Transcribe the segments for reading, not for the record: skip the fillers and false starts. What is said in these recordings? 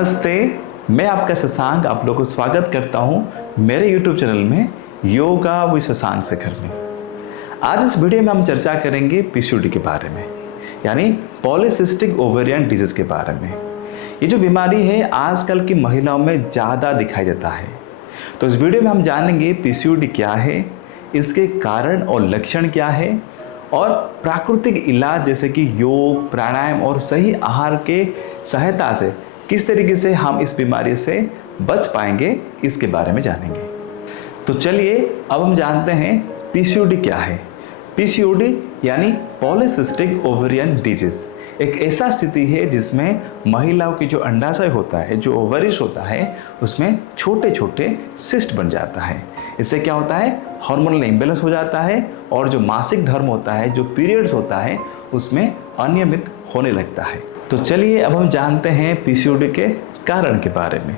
नमस्ते, मैं आपका शशांक आप लोगों को स्वागत करता हूं मेरे YouTube चैनल में योगा विद शशांक शेखर में। आज इस वीडियो में हम चर्चा करेंगे पीसीओडी के बारे में, यानी पॉलीसिस्टिक ओवेरियन डिजीज के बारे में। ये जो बीमारी है आजकल की महिलाओं में ज़्यादा दिखाई देता है। तो इस वीडियो में हम जानेंगे पीसीओडी क्या है, इसके कारण और लक्षण क्या है और प्राकृतिक इलाज जैसे कि योग, प्राणायाम और सही आहार के सहायता से किस तरीके से हम इस बीमारी से बच पाएंगे, इसके बारे में जानेंगे। तो चलिए अब हम जानते हैं पीसीओडी क्या है। पीसीओडी यानी पॉलीसिस्टिक ओवेरियन डिजीज एक ऐसा स्थिति है जिसमें महिलाओं की जो अंडाशय होता है, जो ओवरिस होता है, उसमें छोटे छोटे सिस्ट बन जाता है। इससे क्या होता है, हार्मोनल इम्बैलेंस हो जाता है और जो मासिक धर्म होता है, जो पीरियड्स होता है, उसमें अनियमित होने लगता है। तो चलिए अब हम जानते हैं पीसीओडी के कारण के बारे में।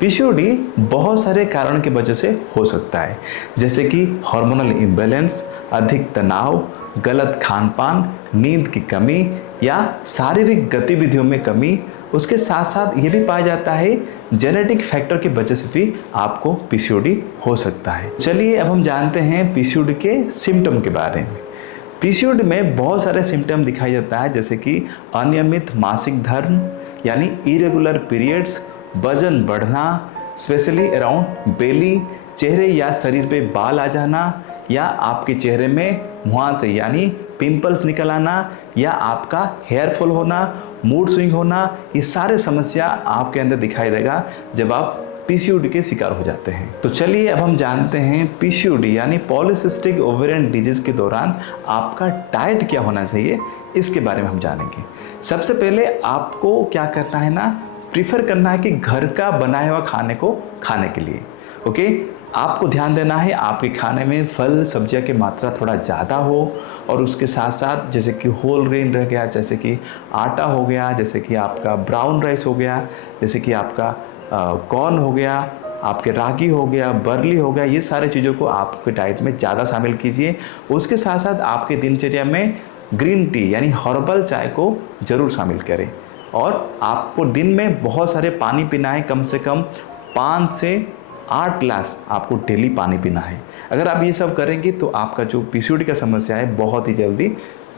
पीसीओडी बहुत सारे कारण की वजह से हो सकता है, जैसे कि हार्मोनल इम्बैलेंस, अधिक तनाव, गलत खान पान, नींद की कमी या शारीरिक गतिविधियों में कमी। उसके साथ साथ ये भी पाया जाता है जेनेटिक फैक्टर की वजह से भी आपको पीसीओडी हो सकता है। चलिए अब हम जानते हैं पीसीओडी के सिम्टम के बारे में। पीसीओडी में बहुत सारे सिम्टम दिखाई देता है, जैसे कि अनियमित मासिक धर्म यानी इरेगुलर पीरियड्स, वजन बढ़ना स्पेशली अराउंड बेली, चेहरे या शरीर पे बाल आ जाना या आपके चेहरे में मुहांसे यानी पिंपल्स निकल आना या आपका हेयर फॉल होना, मूड स्विंग होना, ये सारे समस्या आपके अंदर दिखाई देगा जब आप पीसीओडी के शिकार हो जाते हैं। तो चलिए अब हम जानते हैं पीसीओडी यानी पॉलीसिस्टिक ओवेरियन डिजीज के दौरान आपका डाइट क्या होना चाहिए, इसके बारे में हम जानेंगे। सबसे पहले आपको क्या करना है ना, प्रीफर करना है कि घर का बनाया हुआ खाने को खाने के लिए। ओके, आपको ध्यान देना है आपके खाने में फल सब्जियां की मात्रा थोड़ा ज़्यादा हो और उसके साथ साथ जैसे कि होल ग्रेन रह गया, जैसे कि आटा हो गया, जैसे कि आपका ब्राउन राइस हो गया, जैसे कि आपका कॉर्न हो गया, आपके रागी हो गया, बर्ली हो गया, ये सारे चीज़ों को आपके डाइट में ज़्यादा शामिल कीजिए। उसके साथ साथ आपके दिनचर्या में ग्रीन टी यानी हर्बल चाय को ज़रूर शामिल करें और आपको दिन में बहुत सारे पानी पीना है, कम से कम 5 से 8 ग्लास आपको डेली पानी पीना है। अगर आप ये सब करेंगे तो आपका जो पीसीओडी का समस्या है बहुत ही जल्दी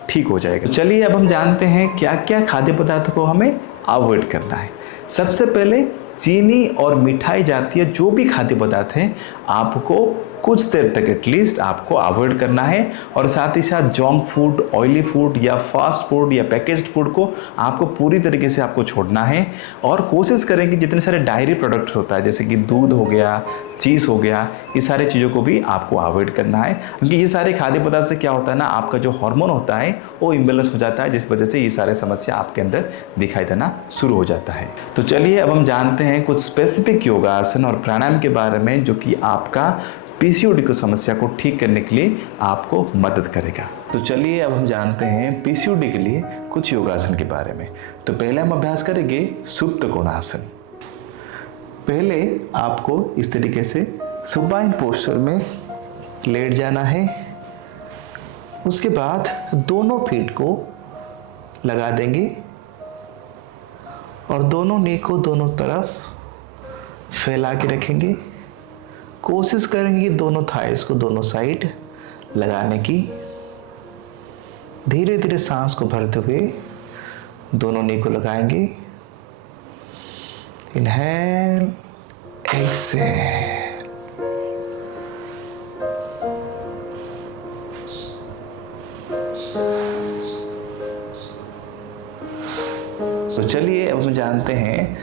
ठीक हो जाएगा। चलिए अब हम जानते हैं क्या क्या खाद्य पदार्थों को हमें अवॉइड करना है। सबसे पहले चीनी और मिठाई जातीय जो भी खाद्य पदार्थ हैं आपको कुछ देर तक एटलीस्ट आपको अवॉइड करना है और साथ ही साथ जंक फूड, ऑयली फूड या फास्ट फूड या पैकेज्ड फूड को आपको पूरी तरीके से आपको छोड़ना है और कोशिश करें कि जितने सारे डायरी प्रोडक्ट्स होता है, जैसे कि दूध हो गया, चीज़ हो गया, ये सारी चीज़ों को भी आपको अवॉइड करना है, क्योंकि ये सारे खाद्य पदार्थ से क्या होता है ना, आपका जो हार्मोन होता है वो इम्बैलेंस हो जाता है, जिस वजह से ये सारे समस्या आपके अंदर दिखाई देना शुरू हो जाता है। तो चलिए अब हम जानते हैं कुछ स्पेसिफिक योगासन और प्राणायाम के बारे में जो कि आपका पीसीओडी की समस्या को ठीक करने के लिए आपको मदद करेगा। तो चलिए अब हम जानते हैं पीसीओडी के लिए कुछ योगासन के बारे में। तो पहले हम अभ्यास करेंगे सुप्त कोणासन। पहले आपको इस तरीके से सुपाइन पोस्चर में लेट जाना है। उसके बाद दोनों फीट को लगा देंगे और दोनों नी को दोनों तरफ फैला के रखेंगे। कोशिश करेंगे कि दोनों थाइस को दोनों साइड लगाने की। धीरे धीरे सांस को भरते हुए दोनों नी को लगाएंगे। Inhale, exhale. तो चलिए अब हम जानते हैं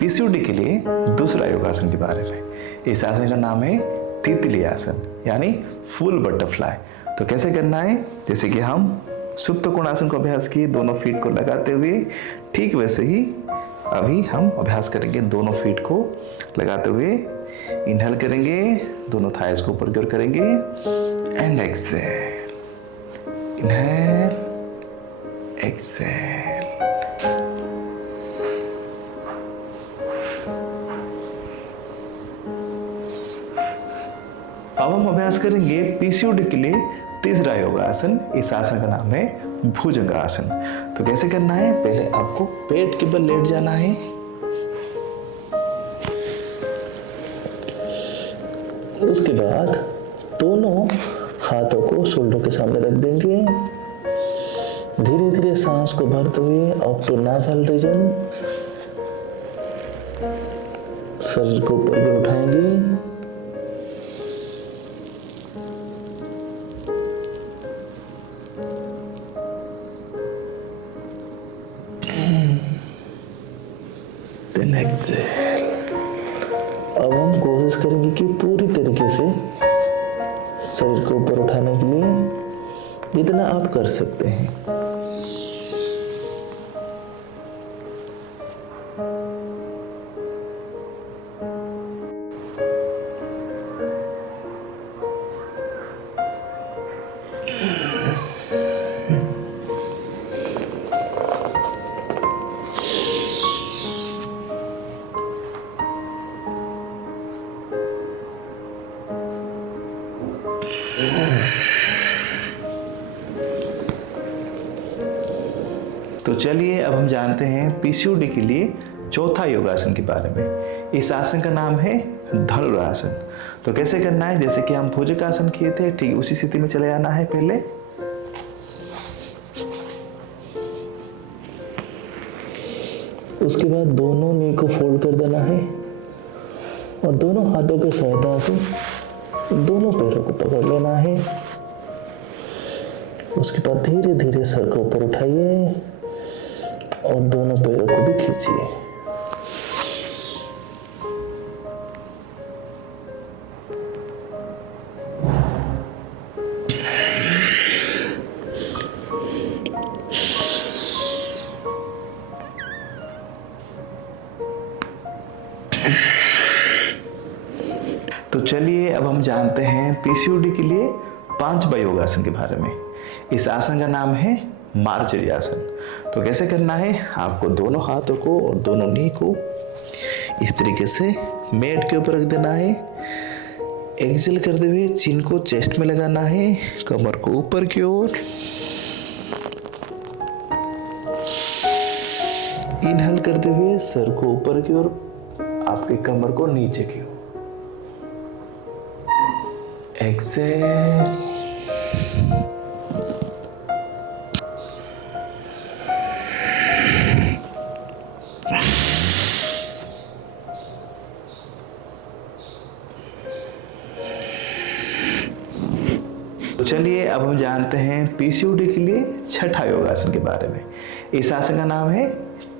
पीसीओडी के लिए दूसरा योगासन के बारे में। इस आसन का नाम है तितली आसन यानी फुल बटरफ्लाई। तो कैसे करना है, जैसे कि हम सुप्त कोणासन को अभ्यास किए दोनों फीट को लगाते हुए, ठीक वैसे ही अभी हम अभ्यास करेंगे दोनों फीट को लगाते हुए। इनहेल करेंगे, दोनों थाइस को ऊपर की ओर करेंगे एंड एक्सहेल। Inhale, exhale. अब हम अभ्यास करेंगे पीसीओडी के लिए तीसरा योगासन। इस आसन का नाम है भुजंग आसन। तो कैसे करना है, पहले आपको पेट के बल लेट जाना है उसके बाद दोनों हाथों को शोल्डर के सामने रख देंगे। धीरे धीरे सांस को भरते हुए अप टू नाभल रीजन, शरीर को ऊपर भी उठाएंगे। Then exhale. अब हम कोशिश करेंगे कि पूरी तरीके से शरीर को ऊपर उठाने के लिए जितना आप कर सकते हैं। तो चलिए अब हम जानते हैं पीसीओडी के लिए चौथा योगासन के बारे में। इस आसन का नाम है धनुरासन। तो कैसे करना है, जैसे कि हम भुजंगासन किए थे ठीक उसी स्थिति में चले जाना है। पहले उसके बाद दोनों नी को फोल्ड कर देना है और दोनों हाथों की सहायता से दोनों पैरों को पकड़ लेना है। उसके बाद धीरे धीरे सर को ऊपर उठाइए और दोनों पैरों को भी खींचिए। तो चलिए अब हम जानते हैं पीसीओडी के लिए 5वां योगासन के बारे में। इस आसन का नाम है मार्जरी आसन। तो कैसे करना है, आपको दोनों हाथों को और दोनों नी को इस तरीके से मैट के ऊपर रख देना है। एक्सेल करते हुए चिन को चेस्ट में लगाना है, कमर को ऊपर की ओर। इनहेल करते हुए सर को ऊपर की ओर, आपके कमर को नीचे की ओर। एक्सेल। तो चलिए अब हम जानते हैं पीसीओडी के लिए 6ठा योगासन के बारे में। इस आसन का नाम है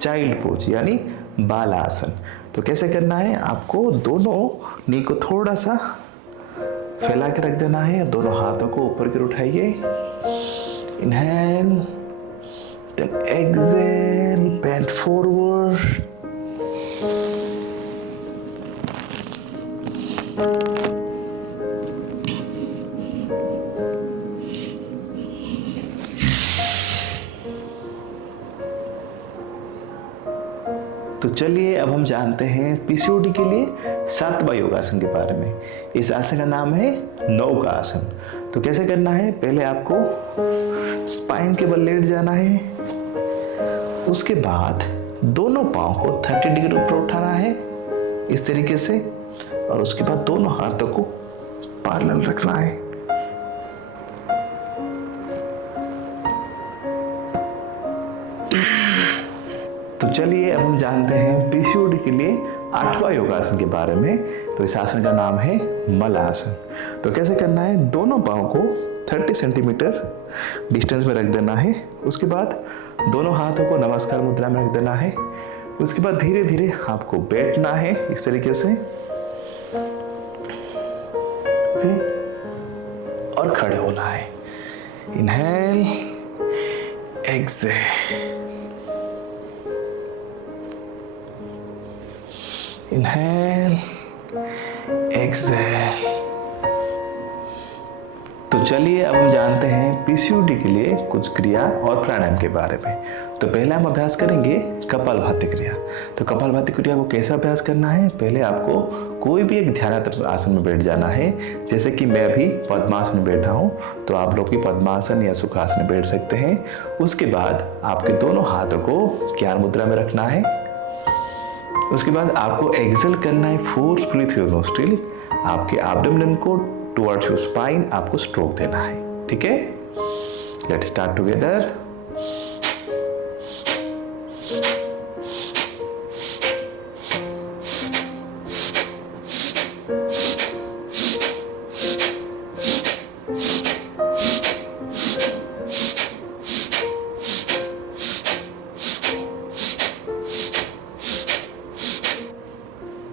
चाइल्ड पोज यानी बाल आसन। तो कैसे करना है, आपको दोनों नी को थोड़ा सा फैला के रख देना है, दोनों हाथों को ऊपर की ओर उठाइए। Inhale, then exhale, bend forward. तो चलिए अब हम जानते हैं पीसीओडी के लिए 7वां योगासन के बारे में। इस आसन का नाम है नौका आसन। तो कैसे करना है, पहले आपको स्पाइन के बल लेट जाना है। उसके बाद दोनों पांव को 30 डिग्री ऊपर उठाना है इस तरीके से, और उसके बाद दोनों हाथों को पैरेलल रखना है। तो चलिए अब हम जानते हैं पीसीओडी के लिए 8वां योगासन के बारे में। तो इस आसन का नाम है मलासन। तो कैसे करना है, दोनों पाँव को 30 सेंटीमीटर डिस्टेंस में रख देना है। उसके बाद दोनों हाथों को नमस्कार मुद्रा में रख देना है। उसके बाद धीरे धीरे आपको बैठना है इस तरीके से, ओके, और खड़े होना है। Inhale, exhale, inhale, exhale. तो चलिए अब हम जानते हैं पीसीओडी के लिए कुछ क्रिया और प्राणायाम के बारे में। तो पहले हम अभ्यास करेंगे कपालभाति क्रिया। तो कपालभाति क्रिया को कैसे अभ्यास करना है, पहले आपको कोई भी एक ध्यानात्मक आसन में बैठ जाना है। जैसे कि मैं अभी पद्मासन में बैठा हूँ, तो आप लोग भी पद्मासन या सुखासन में बैठ सकते हैं। उसके बाद आपके दोनों हाथों को ज्ञान मुद्रा में रखना है। उसके बाद आपको एक्सेल करना है फोर्सफुली थ्रू योर नोस्ट्रिल, आपके एब्डोमेन को टुवर्ड्स योर स्पाइन आपको स्ट्रोक देना है, ठीक है। Let's start together.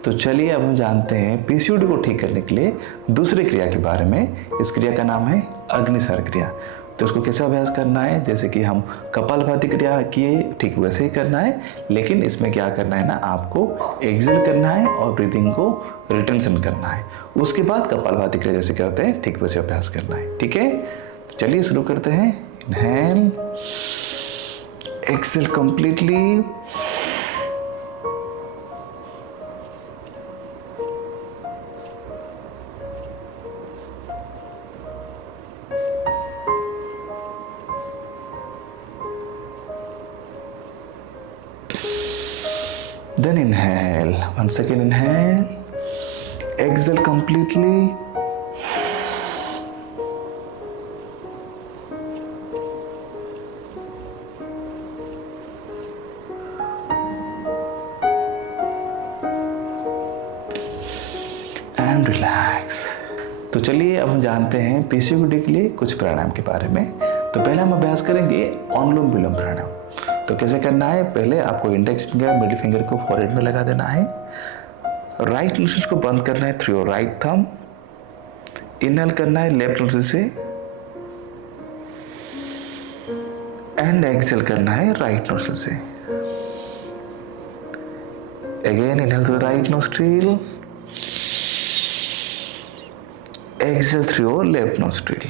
तो चलिए अब हम जानते हैं पीसीओडी को ठीक करने के लिए दूसरी क्रिया के बारे में। इस क्रिया का नाम है अग्निसार क्रिया। तो इसको कैसे अभ्यास करना है, जैसे कि हम कपालभाति क्रिया किए ठीक वैसे ही करना है, लेकिन इसमें क्या करना है ना, आपको एक्सेल करना है और ब्रीदिंग को रिटेंशन करना है। उसके बाद कपालभाति क्रिया जैसे करते हैं ठीक वैसे अभ्यास करना है, ठीक है। तो चलिए शुरू करते हैं। Inhale, exhale completely, then inhale, once again inhale, exhale completely, and relax। तो चलिए अब हम जानते हैं पीसीओडी के लिए कुछ प्राणायाम के बारे में। तो पहले हम अभ्यास करेंगे अनुलोम विलोम प्राणायाम। तो कैसे करना है, पहले आपको इंडेक्स फिंगर मिडिल फिंगर को फॉरहेड में लगा देना है। राइट नोस्ट्रिल को बंद करना है through your right thumb. Inhale करना है लेफ्ट नोस्ट्रिल से एंड एक्सहेल करना है राइट नोस्ट्रिल से। Again inhale through right nostril, exhale through your left nostril.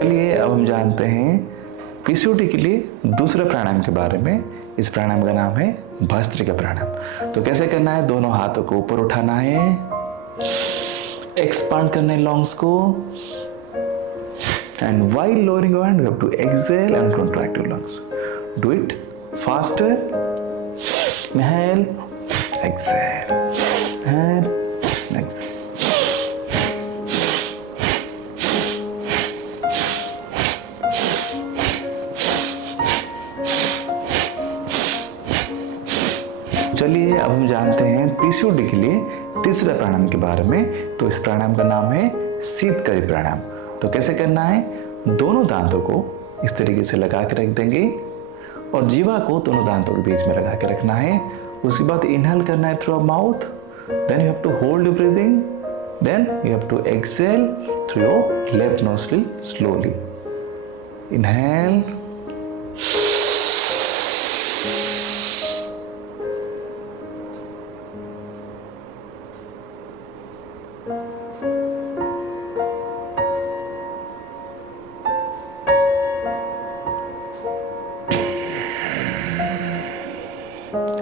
चलिए अब हम जानते हैं पीसीओडी के लिए दूसरे प्राणायाम के बारे में। इस प्राणायाम का नाम है भस्त्रिका प्राणायाम। तो कैसे करना है, दोनों हाथों को ऊपर उठाना है, एक्सपांड करना है लंग्स को, and while lowering your hand you have to exhale and contract your lungs. Do it faster. Inhale, exhale and exhale. चलिए अब हम जानते हैं पीसीओडी के लिए तीसरे प्राणायाम के बारे में। तो इस प्राणायाम का नाम है शीतकारी प्राणायाम। तो कैसे करना है, दोनों दांतों को इस तरीके से लगा के रख देंगे और जीवा को दोनों दांतों के बीच में लगा के रखना है। उसके बाद इनहेल करना है through mouth, then you have to hold your breathing, then you have to exhale through your left nostril slowly. Inhale,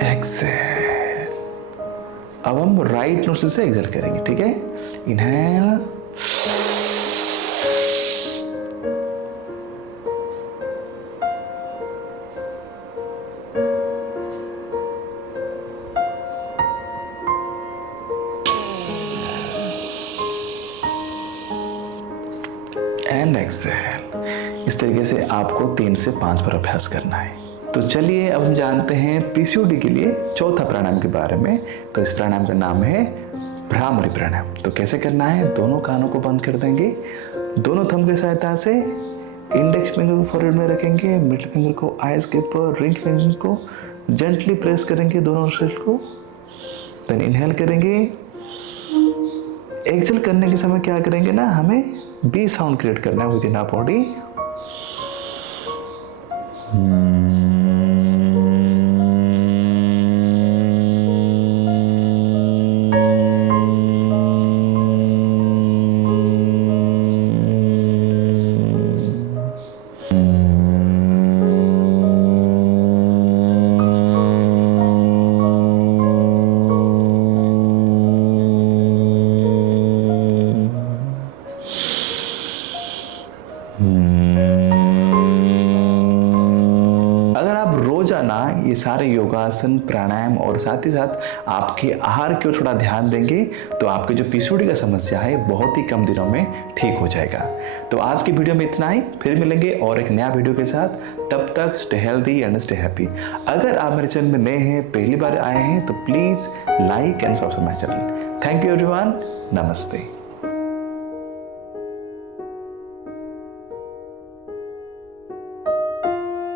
exhale. अब हम राइट नोस्ट्रिल से एक्सहेल करेंगे, ठीक है। Inhale, and exhale. इस तरीके से आपको 3 से 5 बार अभ्यास करना है। तो चलिए अब हम जानते हैं पीसीओडी के लिए चौथा प्राणायाम के बारे में। तो इस प्राणायाम का नाम है भ्रामरी प्राणायाम। तो कैसे करना है, दोनों कानों को बंद कर देंगे, दोनों थंब की सहायता से इंडेक्स फिंगर को फॉरवर्ड में रखेंगे, मिडिल फिंगर को आईज के ऊपर, रिंग फिंगर को जेंटली प्रेस करेंगे दोनों नोस्ट्रिल को, देन इनहेल करेंगे। एक्सहेल करने के समय क्या करेंगे ना, हमें बी साउंड क्रिएट करना है विद इन आवर बॉडी। ये सारे योगासन, प्राणायाम और साथ ही साथ आपके आहार की ओर थोड़ा ध्यान देंगे तो आपकी जो पीसीओडी का समस्या है बहुत ही कम दिनों में ठीक हो जाएगा। तो आज की वीडियो में इतना ही, फिर मिलेंगे और एक नया वीडियो के साथ। तब तक stay healthy and stay happy. अगर आप मेरे चैनल में नए हैं, पहली बार आए हैं तो please like and subscribe my channel. Thank you everyone, नमस्ते।